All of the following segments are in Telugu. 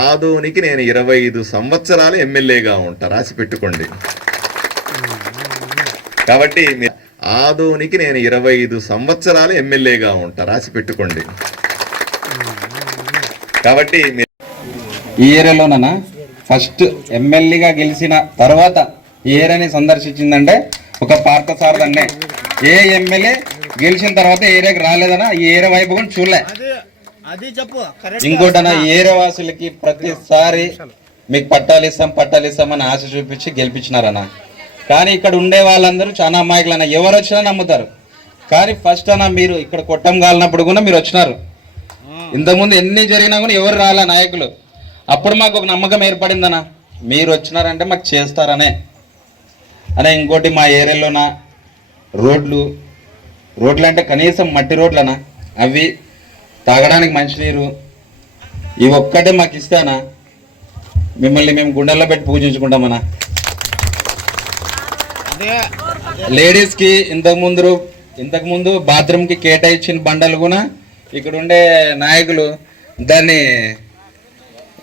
ఆదోనికి నేను 25 సంవత్సరాలు ఎమ్మెల్యేగా ఉంటా, రాసి పెట్టుకోండి. కాబట్టి ఆదోనికి నేను 25 సంవత్సరాలు ఎమ్మెల్యేగా ఉంటా, రాసి పెట్టుకోండి. కాబట్టి ఈ ఏరియాలోనా ఫస్ట్ ఎమ్మెల్యేగా గెలిచిన తర్వాత ఈ ఏరియాని సందర్శించిందంటే ఒక పార్థసారథి. ఏ ఎమ్మెల్యే గెలిచిన తర్వాత ఏరియాకి రాలేదనా, ఈ ఏరియా వైపు కూడా చూడలే. ఇంకోటనా, ఏరియా వాసులకి ప్రతిసారి మీకు పట్టాలు ఇస్తామని ఆశ చూపించి గెలిపించినారన్నా. కానీ ఇక్కడ ఉండే వాళ్ళందరూ చాలా అమాయకులు అన్న, ఎవరు వచ్చినా నమ్ముతారు. కానీ ఫస్ట్ అన్న మీరు ఇక్కడ కొట్టం కాలినప్పుడు కూడా మీరు వచ్చినారు. ఇంతకుముందు ఎన్ని జరిగినా కూడా ఎవరు రాలే నాయకులు. అప్పుడు మాకు ఒక నమ్మకం ఏర్పడిందన్న, మీరు వచ్చినారంటే మాకు చేస్తారనే. ఇంకోటి మా ఏరియాలోన రోడ్లు అంటే కనీసం మట్టి రోడ్లనా, అవి తాగడానికి మంచినీరు ఇవి ఒక్కటే మాకు ఇస్తానా మిమ్మల్ని మేము గుండెల్లో పెట్టి పూజించుకుంటామన్నా. లేడీస్కి ఇంతకుముందు బాత్రూమ్కి కేటాయించిన బండలు కూడా ఇక్కడ ఉండే నాయకులు దాన్ని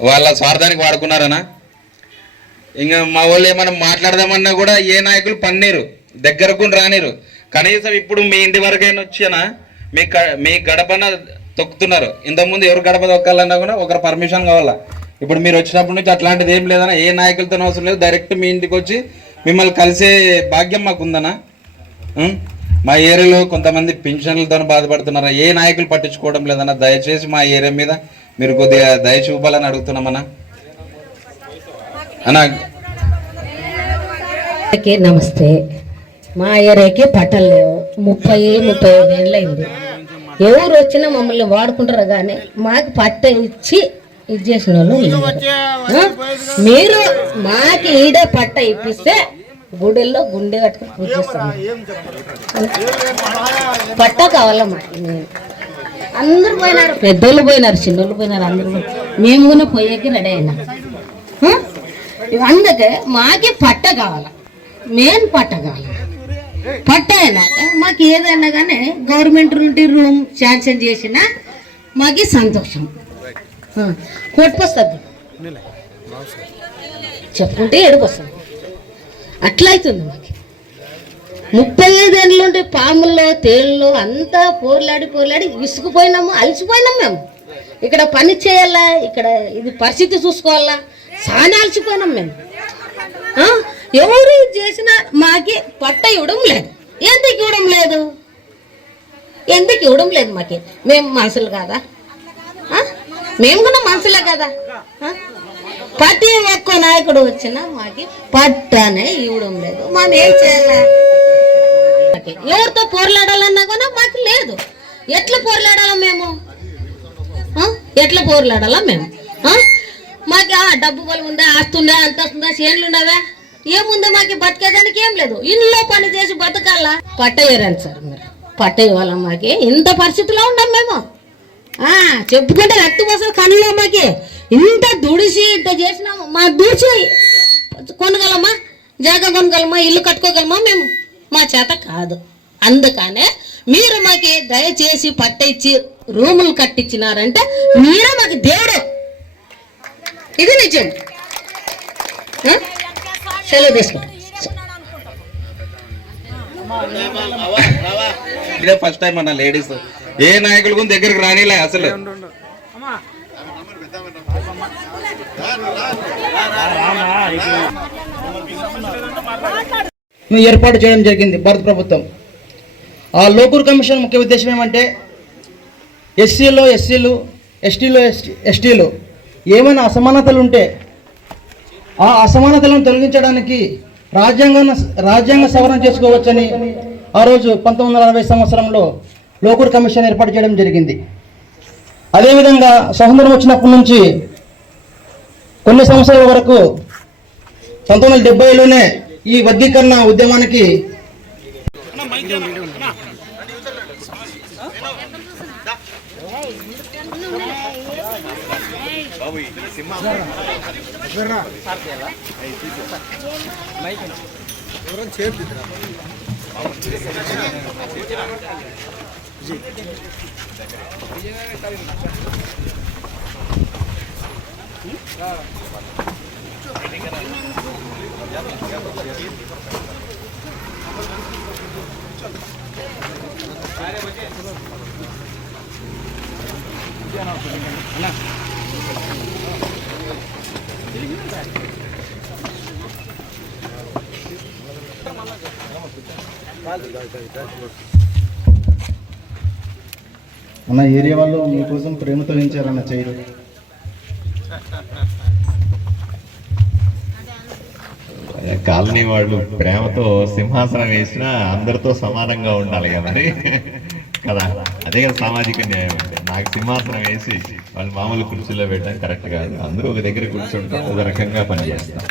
వాళ్ళ స్వార్థానికి వాడుకున్నారనా. ఇంకా మా వాళ్ళు ఏమైనా మాట్లాడదామన్నా కూడా ఏ నాయకులు పన్నీరు, దగ్గరకు రానిరు. కనీసం ఇప్పుడు మీ ఇంటి వరకైనా వచ్చానా మీ గడపన తొక్కుతున్నారు. ఇంతకుముందు ఎవరు గడప తొక్కాలన్నా కూడా ఒకరు పర్మిషన్ కావాలా. ఇప్పుడు మీరు వచ్చినప్పటి నుంచి అట్లాంటిది ఏం లేదన్నా, ఏ నాయకులతో అవసరం లేదు, డైరెక్ట్ మీ ఇంటికి వచ్చి మిమ్మల్ని కలిసే భాగ్యం మాకు ఉందన్నా. మా ఏరియాలో కొంతమంది పింఛన్లతో బాధపడుతున్నారా, ఏ నాయకులు పట్టించుకోవడం లేదన్నా. దయచేసి మా ఏరియా మీద మీరు కొద్దిగా దయ చూపాలని అడుగుతున్నామన్నా. అన్నా నమస్తే. మా ఏరియాకి పట్టలు లేవు, 35 ఏళ్ళు అయింది. ఎవరు వచ్చినా మమ్మల్ని వాడుకుంటారు కానీ మాకు పట్ట ఇచ్చి ఇది చేసిన వాళ్ళు. మీరు మాకు ఈడే పట్ట ఇప్పిస్తే గుడిలో గుండె కట్టుకుని పూజ చేస్తాము. పట్ట కావాలా మాకు. అందరు పోయినారు, పెద్దోళ్ళు పోయినారు, చిన్నోళ్ళు పోయినారు, అందరూ. మేము కూడా పోయేకి రెడీ అయినా. అందుకే మాకి పట్ట కావాలా, మెయిన్ పట్ట కావాలి. పట్ట అయినాక మాకు ఏదైనా కానీ గవర్నమెంట్ నుండి రూమ్ శాంక్షన్ చేసినా మాకు సంతోషం. కొట్టుకొస్తుంది చెప్పుకుంటే ఏడుకొస్తుంది, అట్లా అవుతుంది మాకు. 35 ఏళ్ళ నుండి పాముల్లో తేళ్ళు అంతా పోర్లాడి విసుకుపోయినాము, అలసిపోయినాం మేము. ఇక్కడ పని చేయాలా, ఇక్కడ ఇది పరిస్థితి చూసుకోవాలా, చాలా అలసిపోయినాం మేము. ఎవరు చేసినా మాకి పట్ట ఇవ్వడం లేదు. ఎందుకు ఇవ్వడం లేదు మాకి? మేము మనుషులు కాదా? మేము కూడా మనుషులే కదా. ప్రతి ఒక్క నాయకుడు వచ్చినా మాకి పట్టనే ఇవ్వడం లేదు. మనం ఏం చేయాలి? ఎవరితో పోరాడాలన్నా కూడా మాకు లేదు. ఎట్లా పోరాడాలా మేము? మాకు డబ్బు బలం ఉందా, ఆస్తుందా, అంత వస్తుందా, చేనులు ఉండవా, ఏముందో మాకు బతికేదానికి ఏం లేదు. ఇంట్లో పని చేసి బతకాలా. పట్ట ఇవ్వరండి సార్, మీరు పట్ట ఇవ్వాలా మాకి. ఇంత పరిస్థితిలో ఉన్నాం మేము. చెప్పుకుంటే రక్తం వస్తుంది కనులో. మాకి ఇంత దుడిసి ఇంత చేసినాము, మా దూచి కొనగలమా, జాగా కొనగలమా, ఇల్లు కట్టుకోగలమా? మేము మా చేత కాదు. అందుకనే మీరు మాకి దయచేసి పట్ట ఇచ్చి రూములు కట్టించినారంటే మీరే మాకు దేవుడు. ఇది నిజం. సెలవు తీసుకుంటాం. ఇదే ఫస్ట్ టైం అన్న లేడీస్ ఏ నాయకులు కూడా దగ్గరికి రానిలే అసలు. ఏర్పాటు చేయడం జరిగింది భారత ప్రభుత్వం. ఆ లోకూర్ కమిషన్ ముఖ్య ఉద్దేశం ఏమంటే ఎస్సీలో ఎస్సీలు, ఎస్టీలో ఏమైనా అసమానతలు ఉంటే ఆ అసమానతలను తొలగించడానికి రాజ్యాంగ సవరణ చేసుకోవచ్చని ఆ రోజు 1940 సంవత్సరంలో లోకూర్ కమిషన్ ఏర్పాటు చేయడం జరిగింది. అదేవిధంగా స్వతంత్రం వచ్చినప్పటి నుంచి కొన్ని సంవత్సరాల వరకు 1970లోనే ఈ వర్గీకరణ ఉద్యమానికి మన ఏరియా వాళ్ళు మీకోసం ప్రేమతో ఉంచారన్న చేయరు. కాలనీ వాళ్ళు ప్రేమతో సింహాసనం వేసినా అందరితో సమానంగా ఉండాలి కదా మరి కదా. అదే కదా సామాజిక న్యాయం అంటే. నాకు సింహాసనం వేసి వాళ్ళు మామూలు కుర్చీలో పెట్టడం కరెక్ట్ కాదు. అందరూ ఒక దగ్గర కూర్చుంటాం, ఒక రకంగా పనిచేస్తాం.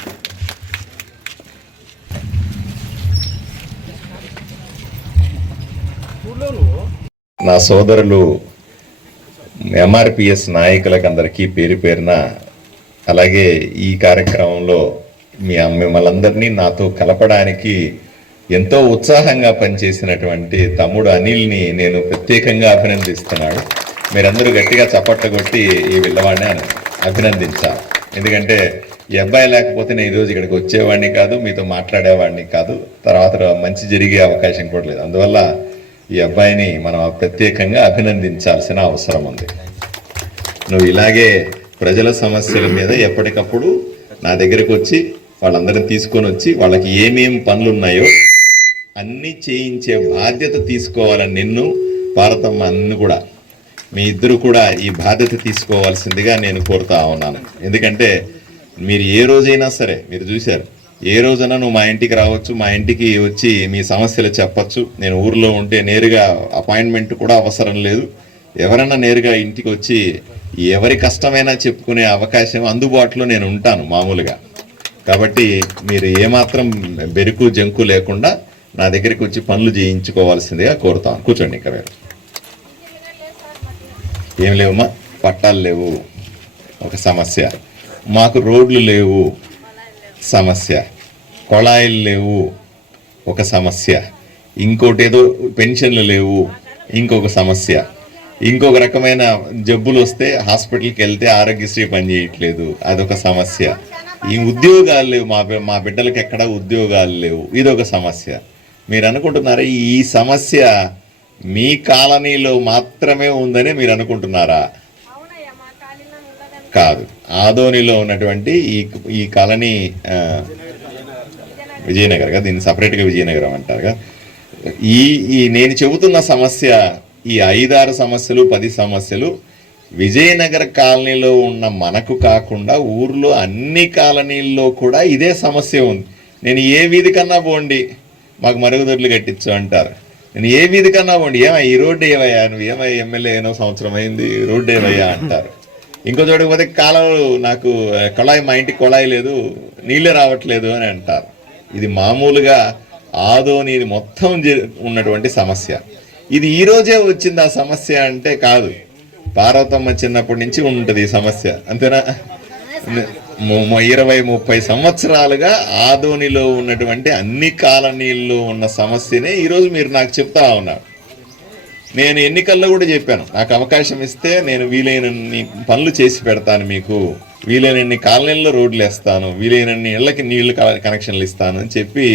నా సోదరులు ఎంఆర్పిఎస్ నాయకులకు అందరికీ పేరు పేరున, అలాగే ఈ కార్యక్రమంలో మిమ్మల్ని అందరినీ నాతో కలపడానికి ఎంతో ఉత్సాహంగా పనిచేసినటువంటి తమ్ముడు అనిల్ని నేను ప్రత్యేకంగా అభినందిస్తున్నాడు. మీరందరూ గట్టిగా చప్పట్లు కొట్టి ఈ పిల్లవాడిని అభినందించాలి. ఎందుకంటే ఈ అబ్బాయి లేకపోతే నేను ఈరోజు ఇక్కడికి వచ్చేవాడిని కాదు, మీతో మాట్లాడేవాడిని కాదు, తర్వాత మంచి జరిగే అవకాశం కూడా లేదు. అందువల్ల ఈ అబ్బాయిని మనం ప్రత్యేకంగా అభినందించాల్సిన అవసరం ఉంది. నువ్వు ఇలాగే ప్రజల సమస్యల మీద ఎప్పటికప్పుడు నా దగ్గరికి వచ్చి వాళ్ళందరిని తీసుకొని వచ్చి వాళ్ళకి ఏమేం పనులు ఉన్నాయో అన్నీ చేయించే బాధ్యత తీసుకోవాలని నిన్ను, పార్వతమ్మ అన్ను కూడా మీ ఇద్దరు కూడా ఈ బాధ్యత తీసుకోవాల్సిందిగా నేను కోరుతా ఉన్నాను. ఎందుకంటే మీరు ఏ రోజైనా సరే, మీరు చూశారు, ఏ రోజైనా నువ్వు మా ఇంటికి రావచ్చు, మా ఇంటికి వచ్చి మీ సమస్యలు చెప్పచ్చు. నేను ఊర్లో ఉంటే నేరుగా అపాయింట్మెంట్ కూడా అవసరం లేదు. ఎవరైనా నేరుగా ఇంటికి వచ్చి ఎవరి కష్టమైనా చెప్పుకునే అవకాశం అందుబాటులో నేను ఉంటాను మామూలుగా. కాబట్టి మీరు ఏమాత్రం బెరుకు జంకు లేకుండా నా దగ్గరికి వచ్చి పనులు చేయించుకోవాల్సిందిగా కోరుతాను. కూర్చోండి. ఇంకా మీరు ఏం లేవమ్మా, పట్టాలు లేవు ఒక సమస్య, మాకు రోడ్లు లేవు సమస్య, కొళాయిలు లేవు ఒక సమస్య, ఇంకోటి ఏదో పెన్షన్లు లేవు ఇంకొక సమస్య, ఇంకొక రకమైన జబ్బులు వస్తే హాస్పిటల్కి వెళ్తే ఆరోగ్యశ్రీ పనిచేయట్లేదు అదొక సమస్య, ఈ ఉద్యోగాలు లేవు, మా బిడ్డలకు ఎక్కడ ఉద్యోగాలు లేవు ఇదొక సమస్య. మీరు అనుకుంటున్నారా ఈ సమస్య మీ కాలనీలో మాత్రమే ఉందని మీరు అనుకుంటున్నారా? కాదు. ఆదోనిలో ఉన్నటువంటి ఈ కాలనీ విజయనగర్ కదా, దీన్ని సపరేట్గా విజయనగరం అంటారు కదా. ఈ నేను చెబుతున్న సమస్య, ఈ 5-6 సమస్యలు 10 సమస్యలు విజయనగర కాలనీలో ఉన్న మనకు కాకుండా ఊర్లో అన్ని కాలనీల్లో కూడా ఇదే సమస్య ఉంది. నేను ఏ వీధి కన్నా పోండి మాకు మరుగుదొడ్లు కట్టించు అంటారు. నేను ఏ వీధి కన్నా పోండి, ఏమయ్యా ఈ రోడ్డు ఏవయ్యా, నువ్వు ఏమయ్యా ఎమ్మెల్యే అయినో సంవత్సరం అయింది రోడ్డు ఏవయ్యా అంటారు. ఇంకో చోటుకు పోతే కాలువలు, నాకు కొళాయి, మా ఇంటికి కొళాయి లేదు, నీళ్ళే రావట్లేదు అని అంటారు. ఇది మామూలుగా ఆదోని మొత్తం ఉన్నటువంటి సమస్య. ఇది ఈరోజే వచ్చింది ఆ సమస్య అంటే కాదు, పార్వతమ్మ చిన్నప్పటి నుంచి ఉంటుంది ఈ సమస్య, అంతేనా? 20-30 సంవత్సరాలుగా ఆదోనిలో ఉన్నటువంటి అన్ని కాలనీల్లో ఉన్న సమస్యనే ఈరోజు మీరు నాకు చెప్తా ఉన్నారు. నేను ఎన్నికల్లో కూడా చెప్పాను, నాకు అవకాశం ఇస్తే నేను వీలైనన్ని పనులు చేసి పెడతాను, మీకు వీలైనన్ని కాలనీల్లో రోడ్లు వేస్తాను, వీలైనన్ని ఇళ్ళకి నీళ్లు కనెక్షన్లు ఇస్తాను అని చెప్పి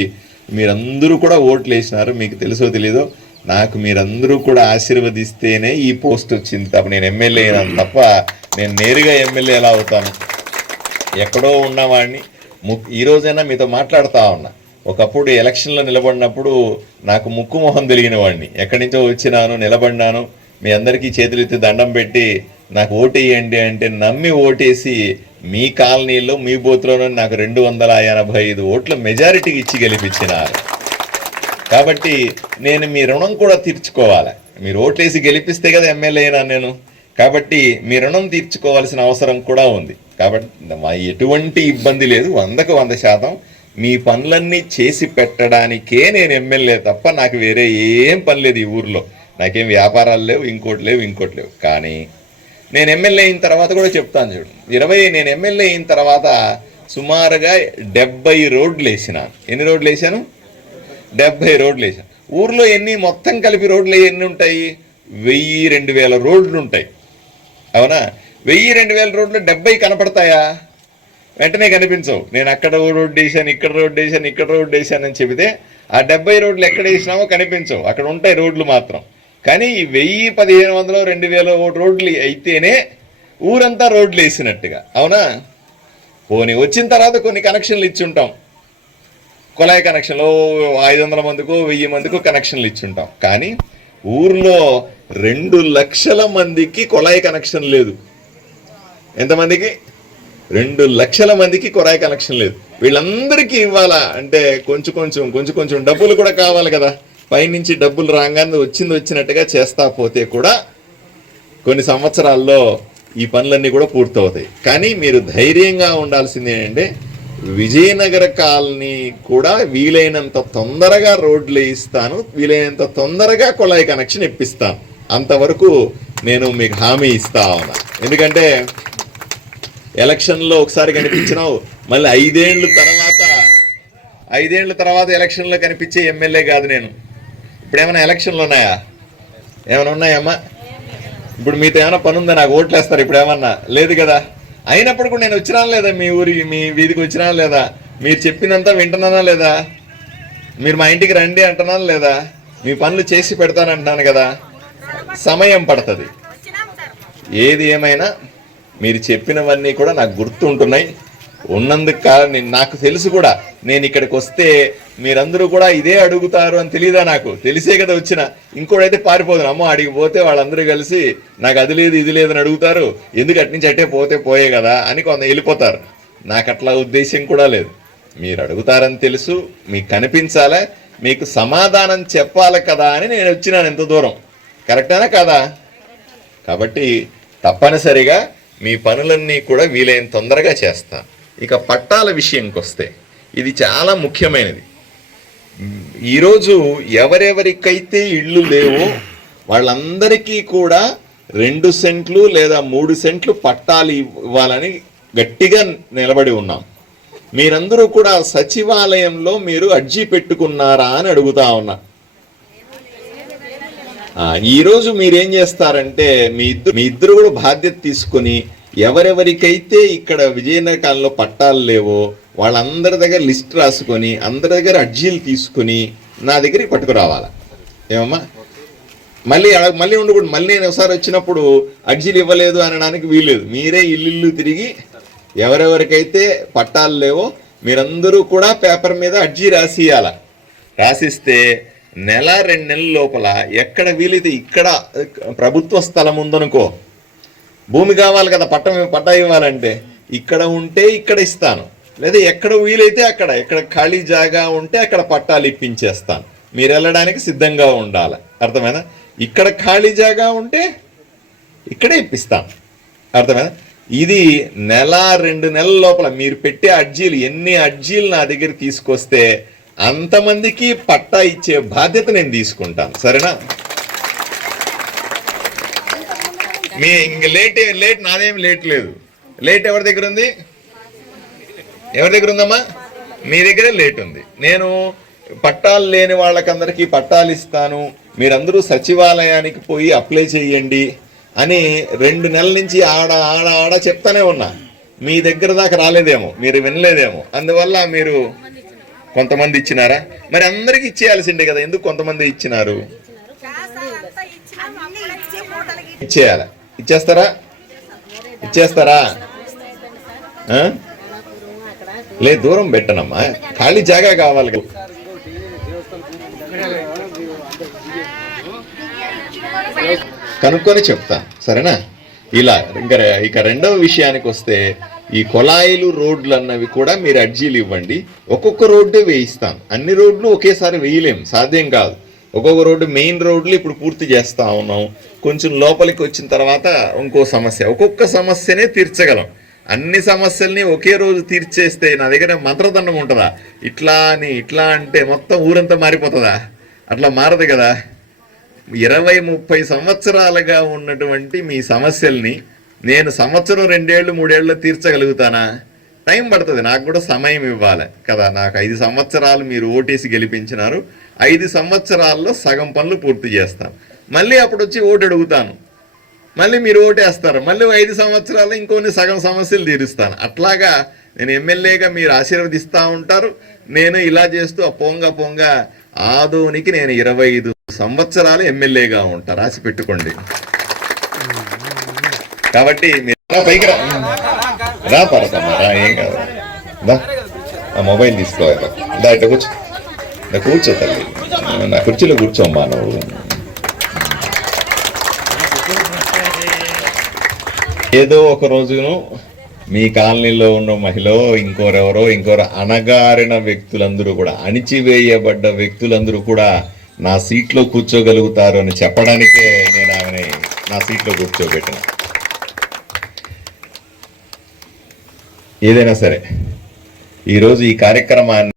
మీరందరూ కూడా ఓట్లు వేసినారు. మీకు తెలుసో తెలీదో, నాకు మీరందరూ కూడా ఆశీర్వదిస్తేనే ఈ పోస్ట్ వచ్చింది తప్ప నేను ఎమ్మెల్యే అయినాను తప్ప నేను నేరుగా ఎమ్మెల్యే ఎలా అవుతాను? ఎక్కడో ఉన్నవాడిని ఈ రోజైనా మీతో మాట్లాడుతూ ఉన్నా. ఒకప్పుడు ఎలక్షన్లో నిలబడినప్పుడు నాకు ముక్కు మొహం తెలియని వాడిని, ఎక్కడి నుంచో వచ్చినాను, నిలబడినాను, మీ అందరికీ చేతులెత్తి దండం పెట్టి నాకు ఓటేయండి అంటే నమ్మి ఓటేసి మీ కాలనీలో మీ బూత్లోనే నాకు 285 ఓట్ల మెజారిటీకి ఇచ్చి గెలిపించినారు. కాబట్టి నేను మీ రుణం కూడా తీర్చుకోవాలి. మీరు ఓట్లేసి గెలిపిస్తే కదా ఎమ్మెల్యే అయినా నేను. కాబట్టి మీ రుణం తీర్చుకోవాల్సిన అవసరం కూడా ఉంది. కాబట్టి ఎటువంటి ఇబ్బంది లేదు, 100% మీ పనులన్నీ చేసి పెట్టడానికే నేను ఎమ్మెల్యే తప్ప నాకు వేరే ఏం పని లేదు ఈ ఊర్లో. నాకేం వ్యాపారాలు లేవు, ఇంకోటి లేవు. కానీ నేను ఎమ్మెల్యే అయిన తర్వాత కూడా చెప్తాను చూడు, నేను ఎమ్మెల్యే అయిన తర్వాత సుమారుగా 70 రోడ్లు వేసినాను. ఎన్ని రోడ్లు వేసాను? 70 రోడ్లు వేసాను. ఊర్లో ఎన్ని మొత్తం కలిపి రోడ్లు ఎన్ని ఉంటాయి? 1000-2000 రోడ్లు ఉంటాయి, అవునా? 1000-2000 రోడ్లు 70 కనపడతాయా? వెంటనే కనిపించవు. నేను అక్కడ రోడ్డు వేసాను, ఇక్కడ రోడ్డు వేసాను, ఇక్కడ రోడ్డు వేసాను అని చెబితే ఆ 70 రోడ్లు ఎక్కడ వేసినామో కనిపించవు. అక్కడ ఉంటాయి రోడ్లు మాత్రం. కానీ ఈ 1000, 1500, 2000 రోడ్లు అయితేనే ఊరంతా రోడ్లు వేసినట్టుగా. అవునా? పోనీ వచ్చిన తర్వాత కొన్ని కనెక్షన్లు ఇచ్చి ఉంటాం, కుళాయి కనెక్షన్లు 500 మందికో 1000 మందికో కనెక్షన్లు ఇచ్చి ఉంటాం. కానీ ఊర్లో 2 లక్షల మందికి కుళాయి కనెక్షన్ లేదు. ఎంతమందికి? 2 లక్షల మందికి కుళాయి కనెక్షన్ లేదు. వీళ్ళందరికీ ఇవ్వాలా అంటే కొంచెం డబ్బులు కూడా కావాలి కదా. పైనుంచి డబ్బులు రాగానే వచ్చినట్టుగా చేస్తా పోతే కూడా కొన్ని సంవత్సరాల్లో ఈ పనులన్నీ కూడా పూర్తవుతాయి. కానీ మీరు ధైర్యంగా ఉండాల్సింది ఏంటంటే విజయనగర కాలనీ కూడా వీలైనంత తొందరగా రోడ్లు వేయిస్తాను, వీలైనంత తొందరగా కుళాయి కనెక్షన్ ఇప్పిస్తాను. అంతవరకు నేను మీకు హామీ ఇస్తా ఉన్నా. ఎందుకంటే ఎలక్షన్లో ఒకసారి కనిపించినావు, మళ్ళీ 5 ఏళ్ళ తర్వాత ఎలక్షన్లో కనిపించే ఎమ్మెల్యే కాదు నేను. ఇప్పుడు ఏమైనా ఎలక్షన్లు ఉన్నాయా? ఏమైనా ఉన్నాయమ్మా? ఇప్పుడు మీతో ఏమైనా పని ఉందా? నాకు ఓట్లు వేస్తారు ఇప్పుడు ఏమన్నా? లేదు కదా. అయినప్పుడు కూడా నేను వచ్చినా లేదా? మీ వీధికి వచ్చినా లేదా? మీరు చెప్పినంత వింటున్నానా లేదా? మీరు మా ఇంటికి రండి అంటున్నాను లేదా? మీ పనులు చేసి పెడతానంటున్నాను కదా. సమయం పడుతుంది. ఏది ఏమైనా మీరు చెప్పినవన్నీ కూడా నాకు గుర్తుంటున్నాయి. ఉన్నందుకు నాకు తెలుసు కూడా, నేను ఇక్కడికి వస్తే మీరందరూ కూడా ఇదే అడుగుతారు అని తెలియదా? నాకు తెలిసే కదా వచ్చిన. ఇంకోటైతే పారిపోదు, అమ్మో అడిగి పోతే వాళ్ళందరూ కలిసి నాకు అది లేదు ఇది లేదని అడుగుతారు, ఎందుకు అట్నుంచి అట్టే పోయే కదా అని కొంత వెళ్ళిపోతారు. నాకు అట్లా ఉద్దేశం కూడా లేదు. మీరు అడుగుతారని తెలుసు, మీకు కనిపించాలా, మీకు సమాధానం చెప్పాలి కదా అని నేను వచ్చినాను ఎంత దూరం. కరెక్టేనా కాదా? కాబట్టి తప్పనిసరిగా మీ పనులన్నీ కూడా వీలైన తొందరగా చేస్తాను. ఇక పట్టాల విషయంకి వస్తే ఇది చాలా ముఖ్యమైనది. ఈరోజు ఎవరెవరికైతే ఇళ్ళు లేవో వాళ్ళందరికీ కూడా 2 సెంట్లు లేదా 3 సెంట్లు పట్టాలు ఇవ్వాలని గట్టిగా నిలబడి ఉన్నాం. మీరందరూ కూడా సచివాలయంలో మీరు అర్జీ పెట్టుకున్నారా అని అడుగుతా ఉన్నా. ఈరోజు మీరేం చేస్తారంటే మీ ఇద్దరు కూడా బాధ్యత తీసుకొని ఎవరెవరికైతే ఇక్కడ విజయనగర కాలంలో పట్టాలు లేవో వాళ్ళందరి దగ్గర లిస్ట్ రాసుకొని అందరి దగ్గర అర్జీలు తీసుకుని నా దగ్గరికి పట్టుకురావాలా. ఏమమ్మా? మళ్ళీ ఉండకూడదు. మళ్ళీ నేను ఒకసారి వచ్చినప్పుడు అర్జీలు ఇవ్వలేదు అనడానికి వీల్లేదు. మీరే ఇల్లు తిరిగి ఎవరెవరికైతే పట్టాలు లేవో మీరందరూ కూడా పేపర్ మీద అర్జీ రాసియాల. రాసిస్తే 1-2 నెలల లోపల ఎక్కడ వీలైతే, ఇక్కడ ప్రభుత్వ స్థలం ఉందనుకో, భూమి కావాలి కదా పట్టా ఇవ్వాలంటే, ఇక్కడ ఉంటే ఇక్కడ ఇస్తాను, లేదా ఎక్కడ వీలైతే ఎక్కడ ఖాళీ జాగా ఉంటే అక్కడ పట్టాలు ఇప్పించేస్తాను. మీరు వెళ్ళడానికి సిద్ధంగా ఉండాలి. అర్థమైనా? ఇక్కడ ఖాళీ జాగా ఉంటే ఇక్కడే ఇప్పిస్తాను. అర్థమైనా? ఇది 1-2 నెలల లోపల మీరు పెట్టే అర్జీలు, ఎన్ని అర్జీలు నా దగ్గర తీసుకొస్తే అంతమందికి పట్టా ఇచ్చే బాధ్యత నేను తీసుకుంటాను. సరేనా? మీ ఇంక లేట్ నాదేం లేట్ లేదు. లేట్ ఎవరి దగ్గర ఉంది? ఎవరి దగ్గర ఉందమ్మా? మీ దగ్గరే లేట్ ఉంది. నేను పట్టాలు లేని వాళ్ళకందరికీ పట్టాలు ఇస్తాను, మీరందరూ సచివాలయానికి పోయి అప్లై చేయండి అని 2 నెలల నుంచి ఆడ చెప్తానే ఉన్నా. మీ దగ్గర దాకా రాలేదేమో, మీరు వినలేదేమో. అందువల్ల మీరు కొంతమంది ఇచ్చినారా? మరి అందరికి ఇచ్చేయాల్సిందే కదా. ఎందుకు కొంతమంది ఇచ్చినారు? ఇచ్చేయాలా? ఇచ్చేస్తారా? లేదు, దూరం పెట్టనమ్మా, ఖాళీ జాగా కావాలి. కనుక్కొని చెప్తా. సరేనా? ఇక రెండవ విషయానికి వస్తే, ఈ కొలాయిలు రోడ్లు అన్నవి కూడా మీరు అర్జీలు ఇవ్వండి. ఒక్కొక్క రోడ్డే వేయిస్తాను. అన్ని రోడ్లు ఒకేసారి వేయలేం, సాధ్యం కాదు. ఒక్కొక్క రోడ్డు, మెయిన్ రోడ్లు ఇప్పుడు పూర్తి చేస్తా ఉన్నాం. కొంచెం లోపలికి వచ్చిన తర్వాత ఇంకో సమస్య, ఒక్కొక్క సమస్యనే తీర్చగలం. అన్ని సమస్యల్ని ఒకే రోజు తీర్చేస్తే నా దగ్గర మంత్రదండం ఉంటుందా? ఇట్లా అంటే మొత్తం ఊరంతా మారిపోతుందా? అట్లా మారదు కదా. 20-30 సంవత్సరాలుగా ఉన్నటువంటి మీ సమస్యల్ని నేను సంవత్సరం 2 ఏళ్ళు 3 ఏళ్ళు తీర్చగలుగుతానా? టైం పడుతుంది. నాకు కూడా సమయం ఇవ్వాలి కదా. నాకు 5 సంవత్సరాలు మీరు ఓటేసి గెలిపించినారు. 5 సంవత్సరాల్లో సగం పనులు పూర్తి చేస్తాను. మళ్ళీ అప్పుడు వచ్చి ఓటు అడుగుతాను. మళ్ళీ మీరు ఓటేస్తారు, మళ్ళీ 5 సంవత్సరాలు ఇంకొన్ని సగం సమస్యలు తీరుస్తాను. అట్లాగా నేను ఎమ్మెల్యేగా మీరు ఆశీర్వదిస్తూ ఉంటారు. నేను ఇలా చేస్తూ పొంగ ఆదోనికి నేను 25 సంవత్సరాలు ఎమ్మెల్యేగా ఉంటా, రాసి పెట్టుకోండి. కాబట్టి మీరు పైకి రా పడతామా, ఏం కాదు, ఆ మొబైల్ తీసుకోవాలి, ఇట్లా కూర్చో తల్లి, నా కుర్చీలో కూర్చోమ్మా నువ్వు. ఏదో ఒక రోజును మీ కాలనీలో ఉన్న మహిళ ఇంకోరెవరో అణగారిన వ్యక్తులందరూ కూడా, అణిచివేయబడ్డ వ్యక్తులందరూ కూడా నా సీట్లో కూర్చోగలుగుతారు అని చెప్పడానికే నేను ఆమెని నా సీట్లో కూర్చోబెట్టిన. ఏదైనా సరే ఈరోజు ఈ కార్యక్రమాన్ని